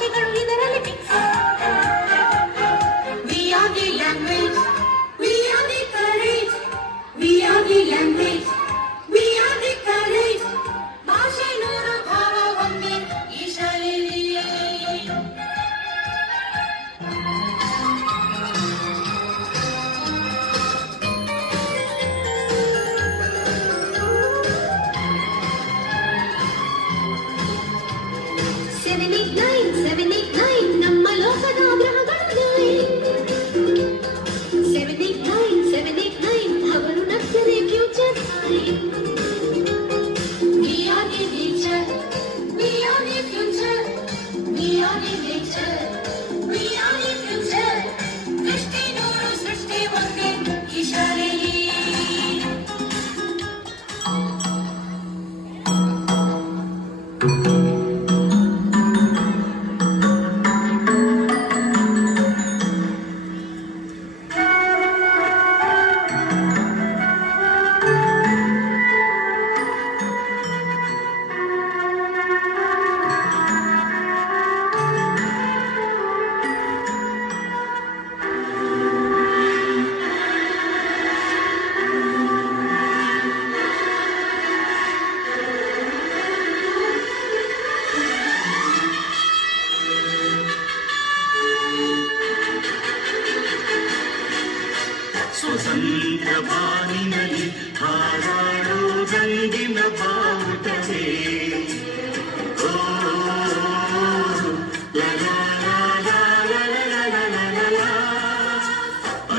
ಭಾಷೆಗಳು ಇದರಲ್ಲಿ mix. We are the language, we are the courage, we are the language, we are the courage. ಭಾಷೆ ನೂರು ಭಾವ ಒಂದೇ ಈ ಶಾಲೆಯಲ್ಲಿ. ನಮ್ಮ ಲೋಕದ ಗ್ರಹಗಳು 789 ಅವರು ನಗ್ತಾರೆ future. We are the nature, we are the future, we are the nature, we are the future. ದೃಷ್ಟಿ ನೂರು ಸೃಷ್ಟಿ ಒಂದೇ ಈ ಶಾಲೆಯಲ್ಲಿ. ಸ್ವತಂತ್ರ ಬಾನಿನಲ್ಲಿ ಹಾರಾಡೋ ಗಂಗಿನ ಬಾವುಟವೇ. ಓ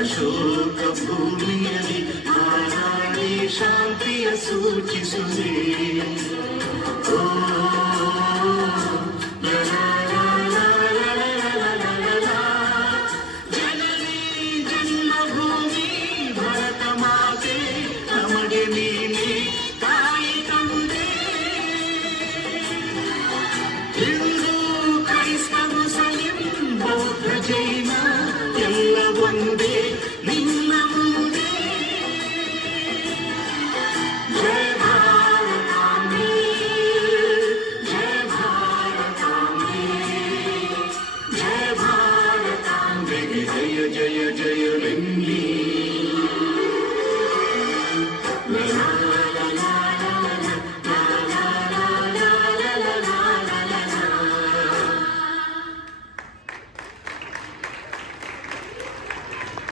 ಅಶೋಕ ಭೂಮಿಯಲ್ಲಿ ಹಾರಾಡಿ ಶಾಂತಿಯ ಸೂಚಿಸುವೆ. ಓ ಹಿಂದೂ ಕ್ರೈಸ್ತ ಮುಸ್ಲಿಂ ಬೌದ್ಧ ಜೈನ ಎಲ್ಲ ಒಂದೇ